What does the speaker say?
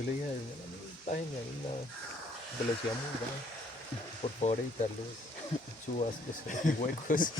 Yo le dije a ella, "No, está genial, una velocidad muy baja. Por favor, evitar los chubascos, huecos".